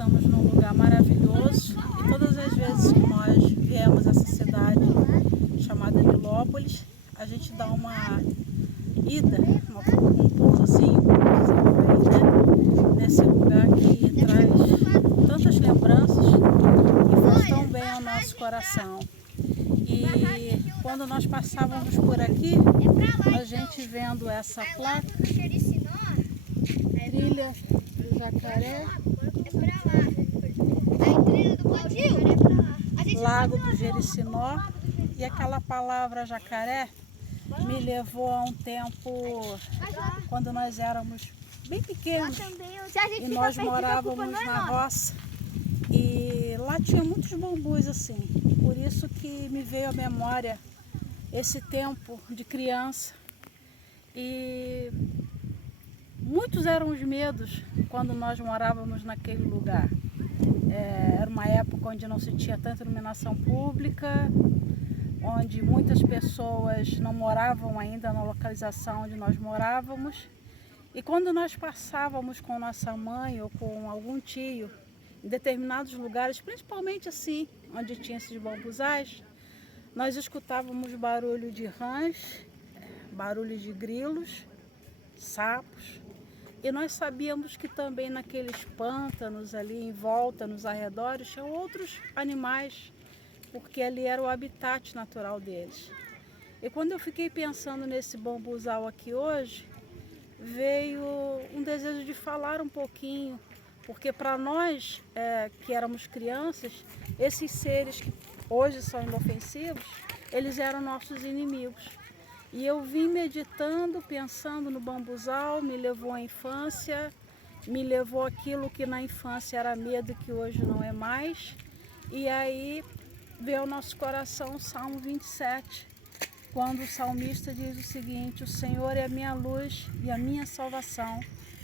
estamos num lugar maravilhoso e todas as vezes que nós viemos a essa cidade chamada Nilópolis, a gente dá uma ida, um pousozinho, nesse lugar que traz tantas lembranças e faz tão bem ao nosso coração. E quando nós passávamos por aqui, a gente vendo essa placa, trilha do Jacaré, Lago do Jericinó, e aquela palavra jacaré me levou a um tempo quando nós éramos bem pequenos e nós morávamos na roça e lá tinha muitos bambus assim, por isso que me veio à memória esse tempo de criança e muitos eram os medos quando nós morávamos naquele lugar. Era uma época onde não se tinha tanta iluminação pública, onde muitas pessoas não moravam ainda na localização onde nós morávamos. E quando nós passávamos com nossa mãe ou com algum tio em determinados lugares, principalmente assim, onde tinha esses bambuzais, nós escutávamos barulho de rãs, barulho de grilos, sapos. E nós sabíamos que também naqueles pântanos ali em volta, nos arredores, tinham outros animais, porque ali era o habitat natural deles. E quando eu fiquei pensando nesse bambuzal aqui hoje, veio um desejo de falar um pouquinho, porque para nós que éramos crianças, esses seres que hoje são inofensivos, eles eram nossos inimigos. E eu vim meditando, pensando no bambuzal, me levou à infância, me levou aquilo que na infância era medo e que hoje não é mais. E aí veio ao nosso coração o Salmo 27, quando o salmista diz o seguinte: o Senhor é a minha luz e a minha salvação,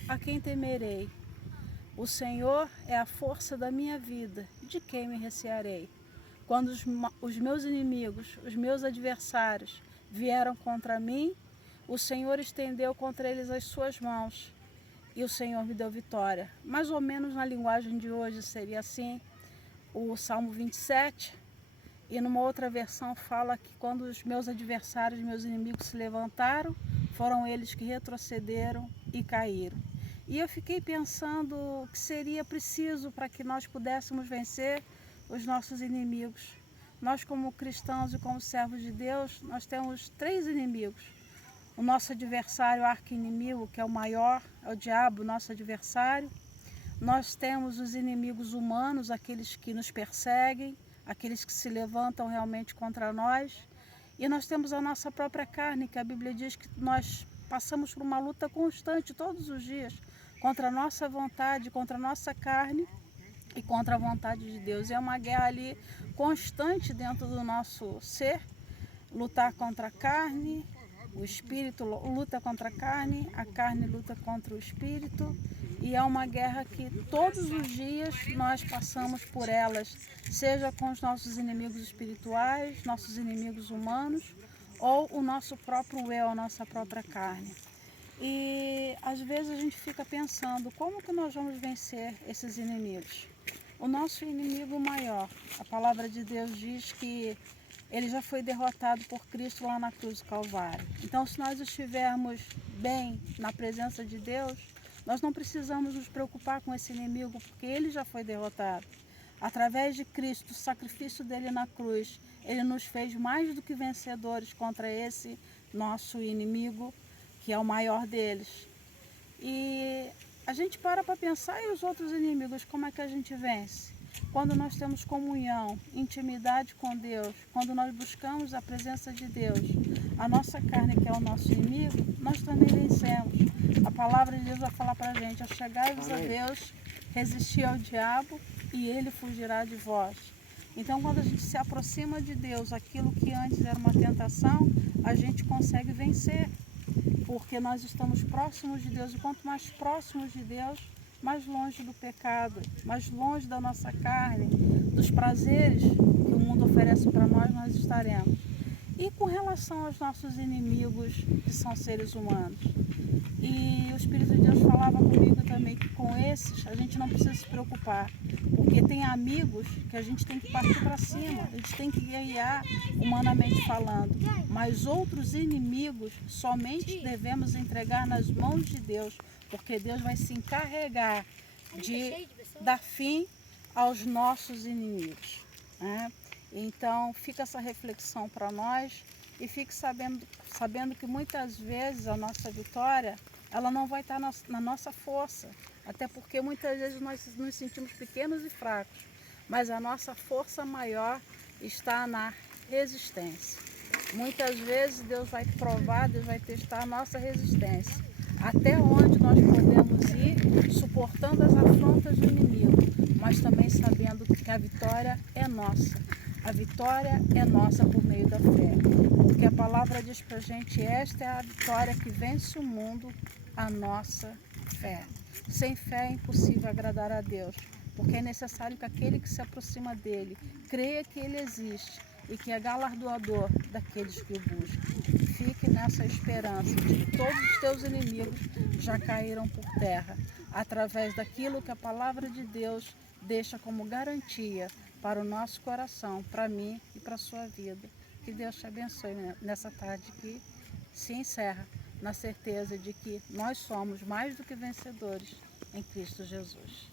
a quem temerei? O Senhor é a força da minha vida, de quem me recearei? Quando os meus inimigos, os meus adversários, vieram contra mim, o Senhor estendeu contra eles as suas mãos e o Senhor me deu vitória. Mais ou menos na linguagem de hoje seria assim, o Salmo 27, e numa outra versão fala que quando os meus adversários, meus inimigos se levantaram, foram eles que retrocederam e caíram. E eu fiquei pensando o que seria preciso para que nós pudéssemos vencer os nossos inimigos. Nós, como cristãos e como servos de Deus, nós temos 3 inimigos. O nosso adversário arqui-inimigo, que é o maior, é o diabo, nosso adversário. Nós temos os inimigos humanos, aqueles que nos perseguem, aqueles que se levantam realmente contra nós. E nós temos a nossa própria carne, que a Bíblia diz que nós passamos por uma luta constante todos os dias, contra a nossa vontade, contra a nossa carne e contra a vontade de Deus. É uma guerra ali constante dentro do nosso ser, lutar contra a carne, o espírito luta contra a carne luta contra o espírito, e é uma guerra que todos os dias nós passamos por elas, seja com os nossos inimigos espirituais, nossos inimigos humanos, ou o nosso próprio eu, a nossa própria carne. E às vezes a gente fica pensando, como que nós vamos vencer esses inimigos? O nosso inimigo maior, a palavra de Deus diz que ele já foi derrotado por Cristo lá na cruz do Calvário. Então, se nós estivermos bem na presença de Deus, nós não precisamos nos preocupar com esse inimigo, porque ele já foi derrotado. Através de Cristo, o sacrifício dele na cruz, ele nos fez mais do que vencedores contra esse nosso inimigo, que é o maior deles. E a gente para pensar, e os outros inimigos, como é que a gente vence? Quando nós temos comunhão, intimidade com Deus, quando nós buscamos a presença de Deus, a nossa carne, que é o nosso inimigo, nós também vencemos. A palavra de Deus vai falar para a gente: achegai-vos a Deus, resistir ao diabo e ele fugirá de vós. Então, quando a gente se aproxima de Deus, aquilo que antes era uma tentação, a gente consegue vencer, porque nós estamos próximos de Deus, e quanto mais próximos de Deus, mais longe do pecado, mais longe da nossa carne, dos prazeres que o mundo oferece para nós estaremos. E com relação aos nossos inimigos, que são seres humanos, E o Espírito de Deus falava comigo também que com esses a gente não precisa se preocupar, porque tem amigos que a gente tem que partir para cima, a gente tem que guerrear humanamente falando, mas outros inimigos somente devemos entregar nas mãos de Deus, porque Deus vai se encarregar de dar fim aos nossos inimigos, né? Então fica essa reflexão para nós e fique sabendo que muitas vezes a nossa vitória ela não vai estar na nossa força, até porque muitas vezes nós nos sentimos pequenos e fracos, mas a nossa força maior está na resistência. Muitas vezes Deus vai provar, Deus vai testar a nossa resistência, até onde nós podemos ir suportando as afrontas do inimigo, mas também sabendo que a vitória é nossa. A vitória é nossa por meio da fé, porque a palavra diz para a gente, esta é a vitória que vence o mundo, a nossa fé. Sem fé é impossível agradar a Deus, porque é necessário que aquele que se aproxima dele creia que ele existe e que é galardoador daqueles que o buscam. Fique nessa esperança de que todos os teus inimigos já caíram por terra, através daquilo que a palavra de Deus deixa como garantia para o nosso coração, para mim e para a sua vida. Que Deus te abençoe nessa tarde que se encerra na certeza de que nós somos mais do que vencedores em Cristo Jesus.